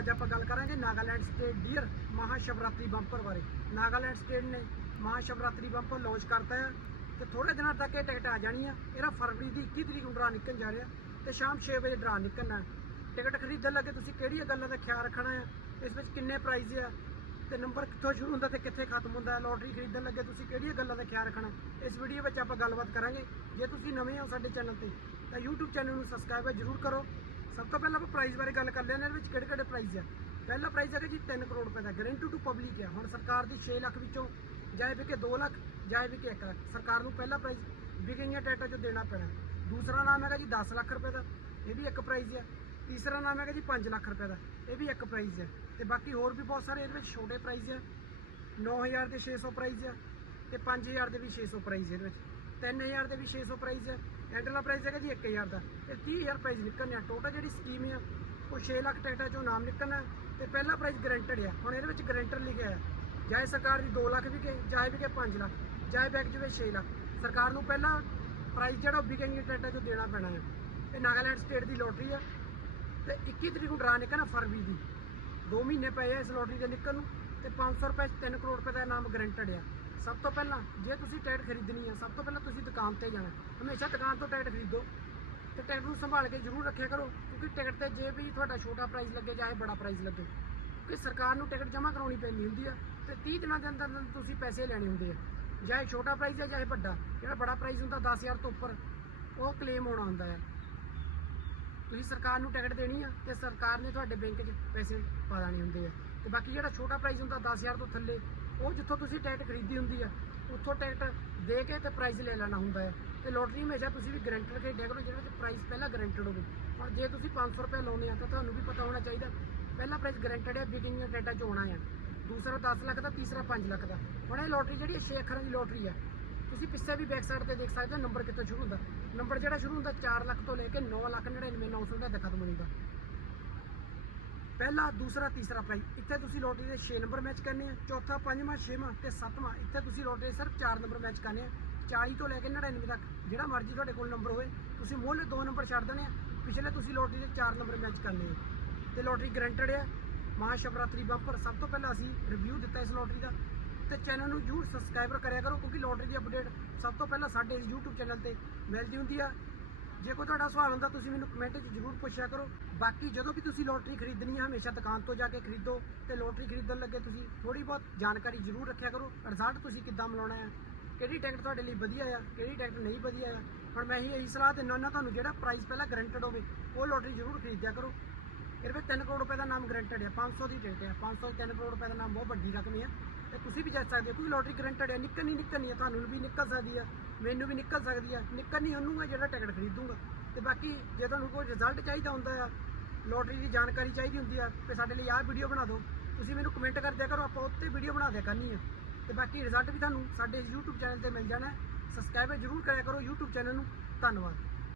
ਅੱਜ ਆਪਾਂ ਗੱਲ ਕਰਾਂਗੇ Nagaland state dear Mahashivratri bumper ਬਾਰੇ। ਨਾਗਾਲੈਂਡ ਸਟੇਟ ਨੇ? ਮਹਾਸ਼ਿਵਰਾਤਰੀ ਬੰਪਰ ਲਾਂਚ ਕਰਤਾ ਹੈ ਤੇ ਥੋੜੇ ਦਿਨਾਂ ਤੱਕ ਇਹ ਟਿਕਟ ਆ ਜਾਣੀ ਆ। ਇਹਦਾ ਫਰਵਰੀ ਦੀ 21 ਤਰੀਕ ਨੂੰ ਡਰਾ ਨਿਕਲ ਜਾ ਰਿਹਾ ਤੇ ਸ਼ਾਮ 6 ਵਜੇ ਡਰਾ ਨਿਕਲਣਾ ਟਿਕਟ ਖਰੀਦਣ ਲੱਗੇ ਤੁਸੀਂ ਕਿਹੜੀਆਂ ਗੱਲਾਂ ਦਾ ਖਿਆਲ ਰੱਖਣਾ ਹੈ? ਇਸ ਵਿੱਚ ਕਿੰਨੇ ਪ੍ਰਾਈਜ਼ ਆ? ਤੇ ਨੰਬਰ ਕਿੱਥੋਂ ਸ਼ੁਰੂ ਹੁੰਦਾ ਤੇ ਕਿੱਥੇ ਖਤਮ ਹੁੰਦਾ? ਹੈ ਲੋਟਰੀ ਖਰੀਦਣ ਲੱਗੇ ਤੁਸੀਂ ਕਿਹੜੀਆਂ ਗੱਲਾਂ ਦਾ ਖਿਆਲ ਰੱਖਣਾ ਇਸ ਵੀਡੀਓ ਵਿੱਚ ਆਪਾਂ ਗੱਲਬਾਤ ਕਰਾਂਗੇ। ਜੇ ਤੁਸੀਂ ਨਵੇਂ ਹੋ ਸਾਡੇ ਚੈਨਲ ਤੇ ਤਾਂ YouTube ਚੈਨਲ ਨੂੰ ਸਬਸਕ੍ਰਾਈਬ ਜ਼ਰੂਰ ਕਰੋ। ਸਭ ਤੋਂ ਪਹਿਲਾਂ ਆਪਾਂ ਪ੍ਰਾਈਜ਼ ਬਾਰੇ ਗੱਲ ਕਰ ਲੈਂਦੇ ਹਾਂ ਇਹਦੇ ਵਿੱਚ ਕਿਹੜੇ ਕਿਹੜੇ ਪ੍ਰਾਈਜ਼ ਆ? ਪਹਿਲਾ ਪ੍ਰਾਈਜ਼ ਹੈਗਾ ਜੀ 3 ਕਰੋੜ ਰੁਪਏ ਦਾ ਗਰੰਟੀ ਟੂ ਪਬਲਿਕ ਹੈ ਹੁਣ ਸਰਕਾਰ ਦੀ 6 ਲੱਖ ਵਿੱਚੋਂ ਜਾਏ ਵਿਕੇ 2 ਲੱਖ, ਜਾਏ ਵਿਕੇ 1 ਲੱਖ। ਸਰਕਾਰ ਨੂੰ ਪਹਿਲਾ ਪ੍ਰਾਈਜ਼ ਵਿਕਈਆਂ ਟੈਟਾ ਚੋਂ ਦੇਣਾ ਪੈਣਾ। ਦੂਸਰਾ ਨਾਮ ਹੈਗਾ ਜੀ 10 ਲੱਖ ਰੁਪਏ ਦਾ, ਇਹ ਵੀ ਇੱਕ ਪ੍ਰਾਈਜ਼ ਹੈ ਤੀਸਰਾ ਨਾਮ ਹੈਗਾ ਜੀ 5 ਲੱਖ ਰੁਪਏ ਦਾ, ਇਹ ਵੀ ਇੱਕ ਪ੍ਰਾਈਜ਼ ਹੈ ਤੇ ਬਾਕੀ ਹੋਰ ਵੀ ਬਹੁਤ ਸਾਰੇ ਇਹਦੇ ਵਿੱਚ ਛੋਟੇ ਪ੍ਰਾਈਜ਼ ਹੈ 9000 ਦੇ 600 ਪ੍ਰਾਈਜ਼ ਹੈ ਤੇ 5000 ਦੇ ਵੀ 600 ਪ੍ਰਾਈਜ਼ ਇਹਦੇ ਵਿੱਚ। 3000 ਦੇ ਵੀ 600 ਪ੍ਰਾਈਜ਼ ਹੈ ਐਂਡਲਾ ਪ੍ਰਾਈਜ਼ ਹੈਗਾ ਜੀ 1000 ਦਾ ਤੇ 30000 ਪ੍ਰਾਈਜ਼ ਨਿਕਲਣਾ ਟੋਟਲ ਜਿਹੜੀ ਸਕੀਮ ਆ, ਉਹ 6 ਲੱਖ ਟਿਕਟਾਂ ਚੋਂ ਨਾਮ ਨਿਕਲਣਾ ਤੇ ਪਹਿਲਾ ਪ੍ਰਾਈਜ਼ ਗਰੰਟਡ ਆ। ਹੁਣ ਇਹਦੇ ਵਿੱਚ ਗਰੰਟਰ ਲਿਖਿਆ ਹੈ ਜਾਏ ਸਰਕਾਰ ਦੀ 2 ਲੱਖ ਵਿਕੇ ਜਾਏ ਵਿਕੇ 5 ਲੱਖ ਜਾਏ ਬੈਕ ਜਵੇ 6 ਲੱਖ। ਸਰਕਾਰ ਨੂੰ ਪਹਿਲਾਂ ਪ੍ਰਾਈਜ਼ ਜਿਹੜਾ ਉਹ ਵਿਕੇਂਗੇ ਟਿਕਟਾਂ ਚੋਂ ਦੇਣਾ ਪੈਣਾ ਹੈ। ਇਹ ਨਾਗਾਲੈਂਡ ਸਟੇਟ ਦੀ ਲੋਟਰੀ ਆ। ਤੇ 21 ਤਰੀਕ ਨੂੰ ਡਰਾ ਨਿਕਲਣਾ ਫਰਵਰੀ ਦੀ। 2 ਮਹੀਨੇ ਪਏ ਆ ਇਸ ਲੋਟਰੀ ਦੇ ਨਿਕਲਣ ਨੂੰ ਤੇ 500 ਰੁਪਏ 'ਚ 3 ਕਰੋੜ ਰੁਪਏ ਦਾ ਨਾਮ ਗਰੰਟਡ ਆ। ਸਭ ਤੋਂ ਪਹਿਲਾਂ ਜੇ ਤੁਸੀਂ ਟਿਕਟ ਖਰੀਦਣੀ ਹੈ ਸਭ ਤੋਂ ਪਹਿਲਾਂ ਤੁਸੀਂ ਦੁਕਾਨ ਤੇ ਜਾਣਾ। ਹਮੇਸ਼ਾ ਦੁਕਾਨ ਤੋਂ ਟਿਕਟ ਖਰੀਦੋ ਤੇ ਟਿਕਟ ਨੂੰ ਸੰਭਾਲ ਕੇ ਜ਼ਰੂਰ ਰੱਖਿਆ ਕਰੋ, ਕਿਉਂਕਿ ਟਿਕਟ ਤੇ ਜੇ ਵੀ ਤੁਹਾਡਾ ਛੋਟਾ ਪ੍ਰਾਈਸ ਲੱਗੇ ਚਾਹੇ ਬੜਾ ਪ੍ਰਾਈਸ ਲੱਗੇ, ਕਿਉਂਕਿ ਸਰਕਾਰ ਨੂੰ ਟਿਕਟ ਜਮ੍ਹਾਂ ਕਰਾਉਣੀ ਪੈਂਦੀ ਹੁੰਦੀ ਆ ਤੇ 30 ਦਿਨਾਂ ਦੇ ਅੰਦਰ ਅੰਦਰ ਤੁਸੀਂ ਪੈਸੇ ਲੈਣੇ ਹੁੰਦੇ ਆ। ਚਾਹੇ ਛੋਟਾ ਪ੍ਰਾਈਸ ਹੈ ਚਾਹੇ ਵੱਡਾ, ਜਿਹੜਾ ਬੜਾ ਪ੍ਰਾਈਸ ਹੁੰਦਾ 10000 ਤੋਂ ਉੱਪਰ, ਉਹ ਕਲੇਮ ਹੋਣਾ ਹੁੰਦਾ ਹੈ ਤੁਸੀਂ ਸਰਕਾਰ ਨੂੰ ਟਿਕਟ ਦੇਣੀ ਆ ਤੇ ਸਰਕਾਰ ਨੇ ਤੁਹਾਡੇ ਬੈਂਕ 'ਚ ਪੈਸੇ ਪਾ ਦੇਣੇ ਹੁੰਦੇ ਆ। ਤੇ ਬਾਕੀ ਜਿਹੜਾ ਛੋਟਾ ਪ੍ਰਾਈਸ ਹੁੰਦਾ 10000 ਤੋਂ ਥੱਲੇ ਉਹ ਜਿੱਥੋਂ ਤੁਸੀਂ ਟਿਕਟ ਖਰੀਦੀ ਹੁੰਦੀ ਹੈ ਉੱਥੋਂ ਟਿਕਟ ਦੇ ਕੇ ਤੇ ਪ੍ਰਾਈਜ਼ ਲੈ ਲੈਣਾ ਹੁੰਦਾ ਹੈ ਤੇ ਲੋਟਰੀ ਹਮੇਸ਼ਾ ਤੁਸੀਂ ਵੀ ਗਰੰਟਡ ਖਰੀਦਿਆ ਕਰੋ, ਜਿਹਦੇ ਤੇ ਪ੍ਰਾਈਜ਼ ਪਹਿਲਾਂ ਗਰੰਟਡ ਹੋਵੇ। ਹੁਣ ਜੇ ਤੁਸੀਂ 500 ਰੁਪਏ ਲਾਉਨੇ ਆ, ਤਾਂ ਤੁਹਾਨੂੰ ਵੀ ਪਤਾ ਹੋਣਾ ਚਾਹੀਦਾ, ਪਹਿਲਾ ਪ੍ਰਾਈਜ਼ ਗਰੰਟਡ ਹੈ ਬਿਗਿੰਗ ਡਾਟਾ 'ਚ ਹੋਣਾ ਆ। ਦੂਸਰਾ 10 ਲੱਖ ਦਾ, ਤੀਸਰਾ 5 ਲੱਖ ਦਾ। ਹੁਣ ਇਹ ਲੋਟਰੀ ਜਿਹੜੀ ਹੈ 6 ਅੱਖਰਾਂ ਦੀ ਲੋਟਰੀ ਹੈ ਤੁਸੀਂ ਪਿੱਛੇ ਵੀ ਬੈਕ ਸਾਈਡ ਤੇ ਦੇਖ ਸਕਦੇ ਹੋ ਨੰਬਰ ਕਿੱਥੋਂ ਸ਼ੁਰੂ ਹੁੰਦਾ। ਨੰਬਰ ਜਿਹੜਾ ਸ਼ੁਰੂ ਹੁੰਦਾ 4 ਲੱਖ ਤੋਂ ਲੈ ਕੇ 9 ਲੱਖ 99900 ਦਾ ਖਤਮ ਹੋ ਜਾਂਦਾ। ਪਹਿਲਾ, ਦੂਸਰਾ, ਤੀਸਰਾ ਪ੍ਰਾਈਜ਼ ਇੱਥੇ ਤੁਸੀਂ ਲੋਟਰੀ ਦੇ 6 ਨੰਬਰ ਮੈਚ ਕਰਨੇ ਆ, ਚੌਥਾ, ਪੰਜਵਾਂ, ਛੇਵਾਂ ਤੇ ਸੱਤਵਾਂ। ਇੱਥੇ ਤੁਸੀਂ ਲੋਟਰੀ ਦੇ ਸਿਰਫ 4 ਨੰਬਰ ਮੈਚ ਕਰਨੇ ਆ। 40 ਤੋਂ ਲੈ ਕੇ 99 ਤੱਕ, ਜਿਹੜਾ ਮਰਜ਼ੀ ਤੁਹਾਡੇ ਕੋਲ ਨੰਬਰ ਹੋਵੇ, ਤੁਸੀਂ ਮੁੱਲ ਦੋ ਨੰਬਰ ਛੱਡ ਦੇਣੇ ਆ। ਪਿਛਲੇ ਤੁਸੀਂ ਲੋਟਰੀ ਦੇ 4 ਨੰਬਰ ਮੈਚ ਕਰਨੇ ਆ। ਤੇ ਲੋਟਰੀ ਗਰੰਟਡ ਆ। ਮਹਾਸ਼ਿਵਰਾਤਰੀ ਬੰਪਰ ਸਭ ਤੋਂ ਪਹਿਲਾਂ ਅਸੀਂ ਰਿਵਿਊ ਦਿੱਤਾ ਇਸ ਲੋਟਰੀ ਦਾ। ਤੇ ਚੈਨਲ ਨੂੰ ਜਰੂਰ ਸਬਸਕ੍ਰਾਈਬਰ ਕਰਿਆ ਕਰੋ, ਕਿਉਂਕਿ ਲੋਟਰੀ ਦੀ ਅਪਡੇਟ ਸਭ ਤੋਂ ਪਹਿਲਾਂ ਸਾਡੇ ਇਸ YouTube ਚੈਨਲ ਤੇ ਮਿਲਦੀ ਹੁੰਦੀ ਆ। ਜੇ ਕੋਈ ਤੁਹਾਡਾ ਸਵਾਲ ਹੁੰਦਾ, ਤੁਸੀਂ ਮੈਨੂੰ ਕਮੈਂਟ 'ਚ ਜਰੂਰ ਪੁੱਛਿਆ ਕਰੋ। ਬਾਕੀ ਜਦੋਂ ਵੀ ਤੁਸੀਂ ਲੋਟਰੀ ਖਰੀਦਣੀ ਹੈ ਹਮੇਸ਼ਾ ਦੁਕਾਨ ਤੋਂ ਜਾ ਕੇ ਖਰੀਦੋ ਤੇ ਲੋਟਰੀ ਖਰੀਦਣ ਲੱਗੇ ਤੁਸੀਂ ਥੋੜੀ ਬਹੁਤ ਜਾਣਕਾਰੀ ਜਰੂਰ ਰੱਖਿਆ ਕਰੋ। ਰਿਜ਼ਲਟ ਤੁਸੀਂ ਕਿੱਦਾਂ ਮਿਲਾਉਣਾ ਹੈ ਕਿਹੜੀ ਟਿਕਟ ਤੁਹਾਡੇ ਲਈ ਵਧੀਆ ਆ, ਕਿਹੜੀ ਟਿਕਟ ਨਹੀਂ ਵਧੀਆ ਆ। ਹੁਣ ਮੈਂ ਇਹੀ ਇਹੀ ਸਲਾਹ ਦਿੰਦਾ ਹੁੰਦਾ ਤੁਹਾਨੂੰ, ਜਿਹੜਾ ਪ੍ਰਾਈਸ ਪਹਿਲਾਂ ਗਰੰਟਡ ਹੋਵੇ, ਉਹ ਲੋਟਰੀ ਜਰੂਰ ਖਰੀਦਿਆ ਕਰੋ। ਇਹਦੇ ਵਿੱਚ 3 ਕਰੋੜ ਰੁਪਏ ਦਾ ਨਾਮ ਗਰੰਟਡ ਹੈ 500 ਦੀ ਟਿਕਟ ਹੈ 500 3 ਕਰੋੜ ਰੁਪਏ ਦਾ ਨਾਮ ਬਹੁਤ ਵੱਡੀ ਰਕਮ ਹੈ ਤੇ ਤੁਸੀਂ ਵੀ ਜਾ ਸਕਦੇ ਹੋ। ਕਿਉਂਕਿ ਲੋਟਰੀ ਗਰੰਟਡ ਹੈ ਨਿਕਲ ਨਹੀਂ, ਨਿਕਲ ਹੈ ਤੁਹਾਨੂੰ ਵੀ ਨਿਕਲ ਸਕਦੀ ਹੈ ਮੈਨੂੰ ਵੀ ਨਿਕਲ ਸਕਦੀ ਹੈ ਨਿਕਲਣੀ ਉਹਨੂੰ ਹੈ ਜਿਹੜਾ ਟਿਕਟ ਖਰੀਦੂਗਾ। ਤੇ ਬਾਕੀ ਜੇ ਤੁਹਾਨੂੰ ਕੋਈ ਰਿਜ਼ਲਟ ਚਾਹੀਦਾ ਹੁੰਦਾ ਆ ਲੋਟਰੀ ਦੀ ਜਾਣਕਾਰੀ ਚਾਹੀਦੀ ਹੁੰਦੀ ਆ, ਤੇ ਸਾਡੇ ਲਈ ਆਹ ਵੀਡੀਓ ਬਣਾ ਦਿਓ। ਤੁਸੀਂ ਮੈਨੂੰ ਕਮੈਂਟ ਕਰ ਦਿਆ ਕਰੋ, ਆਪਾਂ ਉੱਤੇ ਵੀਡੀਓ ਬਣਾ ਦਿਆ ਕਰਨੀ ਆ। ਤੇ ਬਾਕੀ ਰਿਜ਼ਲਟ ਵੀ ਤੁਹਾਨੂੰ ਸਾਡੇ YouTube ਚੈਨਲ ਤੇ ਮਿਲ ਜਾਣਾ ਸਬਸਕ੍ਰਾਈਬ ਜ਼ਰੂਰ ਕਰਿਆ ਕਰੋ YouTube ਚੈਨਲ ਨੂੰ। ਧੰਨਵਾਦ।